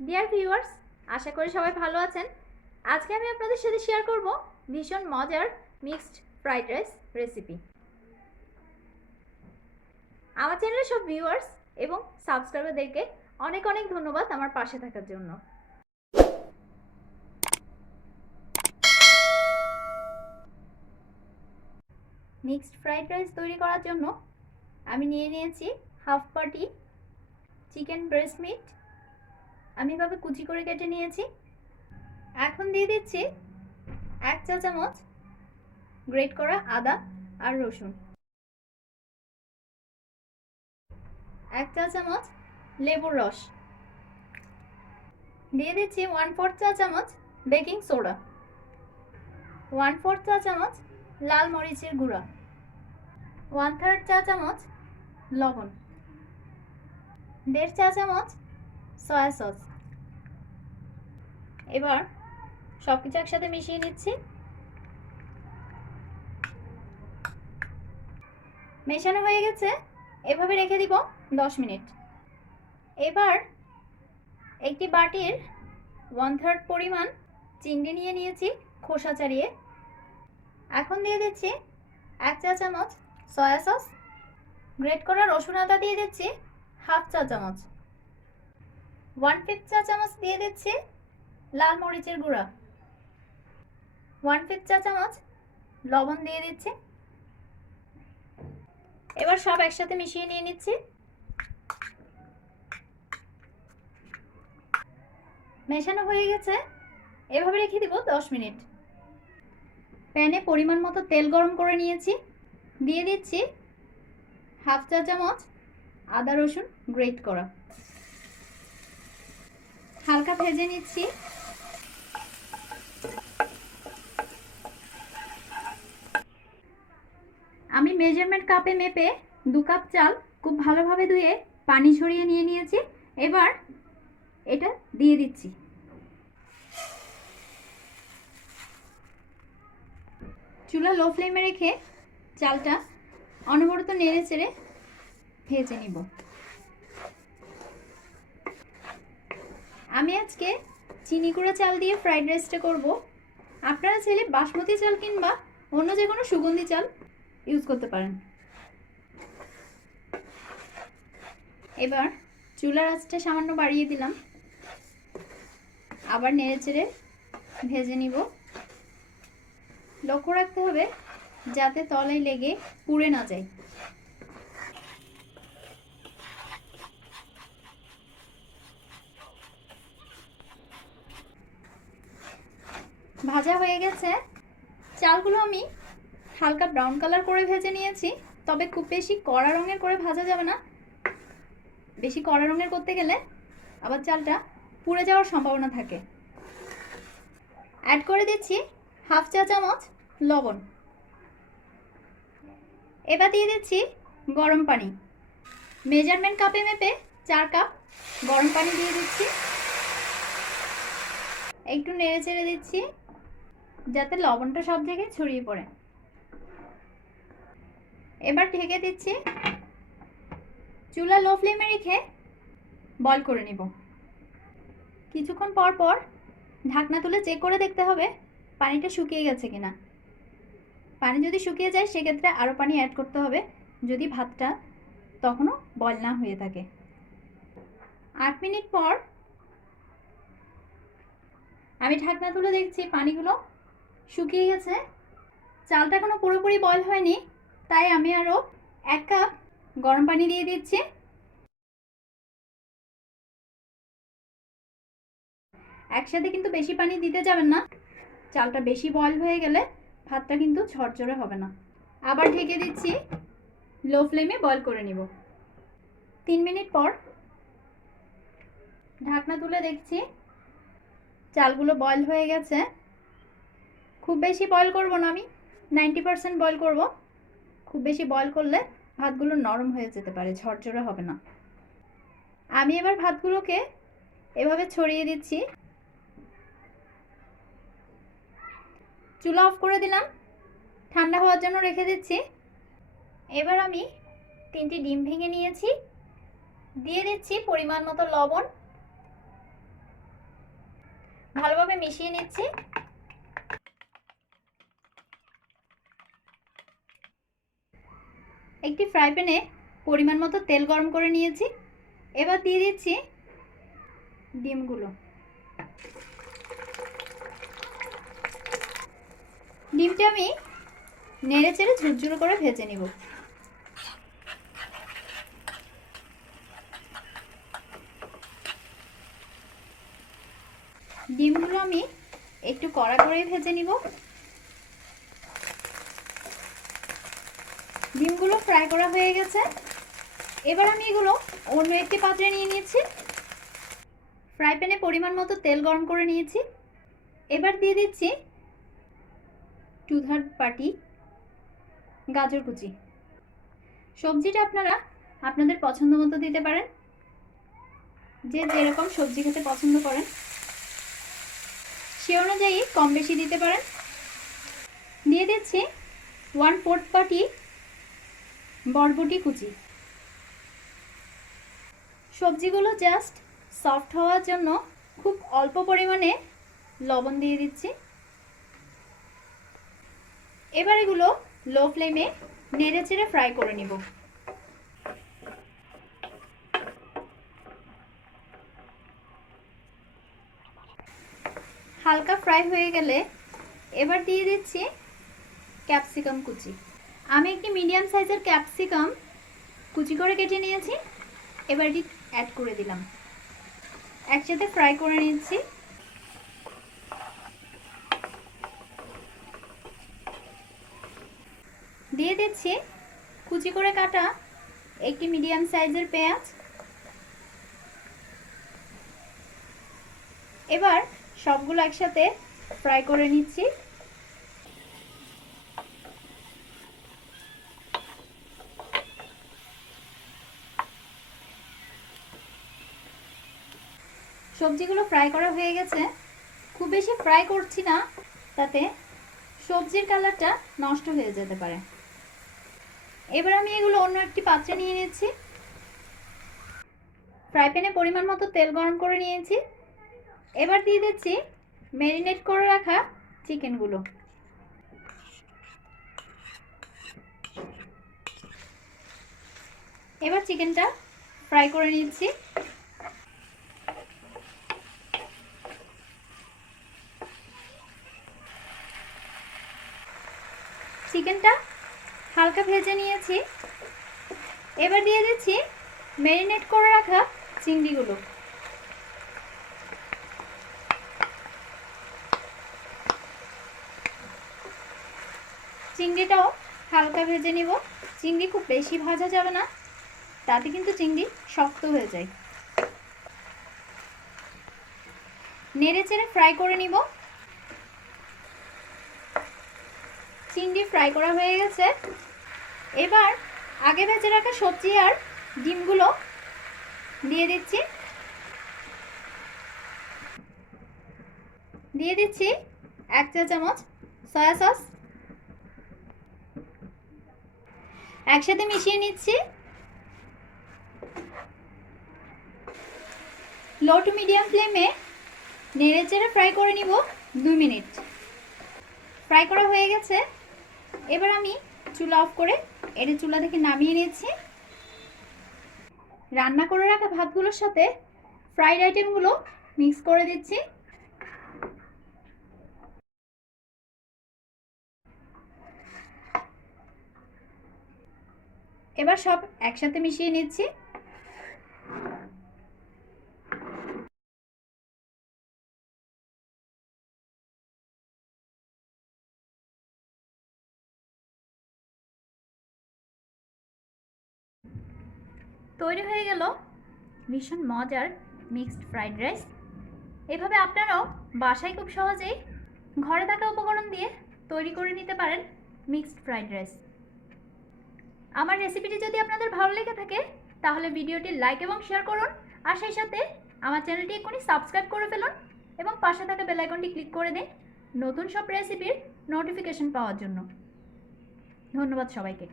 Dear viewers, আশা করি সবাই ভালো আছেন। আজকে আমি আপনাদের সাথে শেয়ার করব ভীষণ মজার মিক্সড ফ্রাইড রাইস রেসিপি। আমার চ্যানেলের সব ভিউয়ার্স এবং সাবস্ক্রাইবারদেরকে অনেক অনেক ধন্যবাদ আমার পাশে থাকার জন্য। মিক্সড ফ্রাইড রাইস তৈরি করার জন্য আমি নিয়ে নিয়েছি হাফ বাটি চিকেন ব্রেস্ট মিট। আমি এভাবে কুচি করে কেটে নিয়েছি। এখন দিয়ে দিচ্ছি 1 চা চামচ গ্রেট করা আদা আর রসুন, 1 চা চামচ লেবুর রস, দিয়ে দিচ্ছি 1/4 চা চামচ বেকিং সোডা, 1/4 চা চামচ লাল মরিচের গুঁড়া, 1/3 চা চামচ লবণ, 1.5 চা চামচ সয়া সস। এবার সবকিছু একসাথে মিশিয়ে নিচ্ছি। মেশানো হয়ে গেছে, এভাবে রেখে দিব 10 মিনিট। এবার একটি বাটির 1/3 পরিমাণ চিংড়ি নিয়ে নিয়েছি খোসা ছাড়িয়ে। এখন দিয়ে দিচ্ছি 1 চা চামচ সয়া সস, গ্রেট করা রসুন আদা দিয়ে দিচ্ছি 1/2 চা চামচ, 1/5 চা চামচ দিয়ে দিচ্ছি লাল মরিচের গুঁড়া, 1/5 চা চামচ লবণ দিয়ে দিচ্ছি। এবার সব একসাথে মিশিয়ে নিয়ে নিচ্ছি। মেশানো হয়ে গেছে, এভাবে রেখে দিব 10 মিনিট। প্যানে পরিমাণ মতো তেল গরম করে নিয়েছি, দিয়ে দিচ্ছি 1/2 চা চামচ আদা রসুন গ্রেট করা, হালকা ভেজে নিচ্ছি। আমি মেজারমেন্ট কাপে মেপে 2 কাপ চাল খুব ভালোভাবে ধুয়ে পানি ঝরিয়ে নিয়ে নিয়েছি। এবার এটা দিয়ে দিচ্ছি। চুলা লো ফ্লেমে রেখে চালটা অনবরত নেড়ে চেড়ে ভেজে নিব। আমি আজকে চিনিগুড়া চাল দিয়ে ফ্রাইড রাইসটা করব। আপনারা চাইলে বাসমতি চাল কিংবা অন্য যে কোনো সুগন্ধি চাল ইউজ করতে পারেন। এবার চুলার আঁচটা সামান্য বাড়িয়ে দিলাম, আবার নেড়ে চেড়ে ভেজে নিব। লক্ষ্য রাখতে হবে যাতে তলায় লেগে পুড়ে না যায়। ভাজা হয়ে গেছে, চালগুলো আমি হালকা ব্রাউন কালার করে ভেজে নিয়েছি। তবে খুব বেশি কড়া রঙের করে ভাজা যাবে না, বেশি কড়া রঙের করতে গেলে আবার চালটা পুড়ে যাওয়ার সম্ভাবনা থাকে। অ্যাড করে দিচ্ছি 1/2 চা চামচ লবণ। এবার দিয়ে দিচ্ছি গরম পানি। মেজারমেন্ট কাপে মেপে 4 কাপ গরম পানি দিয়ে দিচ্ছি। একটু নেড়ে চেড়ে দিচ্ছি যাতে লবণটা সব জায়গায় ছড়িয়ে পড়ে। এবার ঢেকে দিচ্ছি। চুলা লো ফ্লেমে রেখে বয়ল করে নিব। কিছুক্ষণ পর পর ঢাকনা তুলে চেক করে দেখতে হবে পানিটা শুকিয়ে গেছে কিনা। পানি যদি শুকিয়ে যায় সেক্ষেত্রে আরও পানি অ্যাড করতে হবে, যদি ভাতটা তখনও বয়ল না হয়ে থাকে। 8 মিনিট পর আমি ঢাকনা তুলে দেখছি পানিগুলো শুকিয়ে গেছে। চালটা এখনো পুরোপুরি বয়ল হয়নি, তাই আমি আরও 1 কাপ গরম পানি দিয়ে দিচ্ছি। একসাথে কিন্তু বেশি পানি দিতে যাবেন না, চালটা বেশি বয়ল হয়ে গেলে ভাতটা কিন্তু ঝরঝরে হবে না। আবার ঢেকে দিচ্ছি, লো ফ্লেমে বয়ল করে নিব। 3 মিনিট পর ঢাকনা তুলে দেখছি চালগুলো বয়ল হয়ে গেছে। খুব বেশি বয়ল করব না, আমি 90% বয়ল করব। খুব বেশি বয়ল করলে ভাতগুলো নরম হয়ে যেতে পারে, ঝরঝরে হবে না। আমি এবার ভাতগুলোকে এভাবে ছড়িয়ে দিচ্ছি। চুলা অফ করে দিলাম, ঠান্ডা হওয়ার জন্য রেখে দিচ্ছি। এবার আমি 3টি ডিম ভেঙে নিয়েছি, দিয়ে দিচ্ছি পরিমাণ মতো লবণ, ভালোভাবে মিশিয়ে নিচ্ছি। একটি ফ্রাই প্যানে পরিমাণ মতো তেল গরম করে নিয়েছি। এবার দিয়ে দিচ্ছি ডিমগুলো। ডিমটা আমি নেড়ে চেড়ে ঝুরঝুরো করে ভেজে নিব। ডিমগুলো আমি একটু কড়া করে ভেজে নিব। ডিমগুলো ফ্রাই করা হয়ে গেছে। এবার আমি এগুলো অন্য একটি পাত্রে নিয়ে নিয়েছি। ফ্রাই প্যানে পরিমাণ মতো তেল গরম করে নিয়েছি। এবার দিয়ে দিচ্ছি 2/3 বাটি গাজর কুচি। সবজিটা আপনারা আপনাদের পছন্দ মতো দিতে পারেন, যে যেরকম সবজি খেতে পছন্দ করেন সে অনুযায়ী কম বেশি দিতে পারেন। দিয়ে দিচ্ছি 1/4 বাটি বরবটি কুচি। সবজিগুলো জাস্ট সফট হওয়ার জন্য খুব অল্প পরিমাণে লবণ দিয়ে দিচ্ছি। এবার এগুলো লো ফ্লেমে নেড়ে চেড়ে ফ্রাই করে নিব। হালকা ফ্রাই হয়ে গেলে এবার দিয়ে দিচ্ছি ক্যাপসিকাম কুচি। আমি একটি মিডিয়াম সাইজের ক্যাপসিকাম কুচি করে কেটে নিয়েছি। এবার এটি অ্যাড করে দিলাম। একসাথে ফ্রাই করে নিচ্ছি। দিয়ে দিচ্ছি কুচি করে কাটা একটি মিডিয়াম সাইজের পেঁয়াজ। এবার সবগুলো একসাথে ফ্রাই করে নিচ্ছি। সবজিগুলো ফ্রাই করা হয়ে গেছে। খুব বেশি ফ্রাই করছি না, তাতে সবজির কালারটা নষ্ট হয়ে যেতে পারে। এবার আমি এগুলো অন্য একটি পাত্রে নিয়ে নিচ্ছি। ফ্রাই প্যানে পরিমাণ মতো তেল গরম করে নিয়েছি। এবার দিয়ে দিচ্ছি ম্যারিনেট করে রাখা চিকেনগুলো। এবার চিকেনটা ফ্রাই করে নিচ্ছি। চিকেনটা হালকা ভেজে নিয়েছি। এবার দিয়ে দিচ্ছি ম্যারিনেট করে রাখা চিংড়িগুলো। চিংড়িটাও হালকা ভেজে নিব। চিংড়ি খুব বেশি ভাজা যাবে না, তাতে কিন্তু চিংড়ি শক্ত হয়ে যায়। নেড়ে চেড়ে ফ্রাই করে নিব। চিংড়ি ফ্রাই করা হয়ে গেছে। এবার আগে ভেজে রাখা সবজি আর ডিমগুলো দিয়ে দিচ্ছি। দিয়ে দিচ্ছি 1 চা চামচ সয়া সস। একসাথে মিশিয়ে নিচ্ছি। লো টু মিডিয়াম ফ্লেমে নেড়ে চেড়ে ফ্রাই করে নিব 2 মিনিট। ফ্রাই করা হয়ে গেছে। এবার আমি চুলা অফ করে এটা চুলা থেকে নামিয়ে নিচ্ছি। রান্না করে রাখা ভাতগুলোর সাথে ফ্রাইড আইটেমগুলো মিক্স করে দিচ্ছি। এবার সব একসাথে মিশিয়ে নিচ্ছি। তৈরি হয়ে গেল ভীষণ মজার মিক্সড ফ্রাইড রাইস। এভাবে আপনারাও বাসায় খুব সহজেই ঘরে থাকা উপকরণ দিয়ে তৈরি করে নিতে পারেন মিক্সড ফ্রাইড রাইস। আমার রেসিপিটি যদি আপনাদের ভালো লেগে থাকে তাহলে ভিডিওটি লাইক এবং শেয়ার করুন, আর সেই সাথে আমার চ্যানেলটি এক্ষুনি সাবস্ক্রাইব করে ফেলুন এবং পাশে থাকা বেল আইকনটি ক্লিক করে দিন নতুন সব রেসিপির নোটিফিকেশন পাওয়ার জন্য। ধন্যবাদ সবাইকে।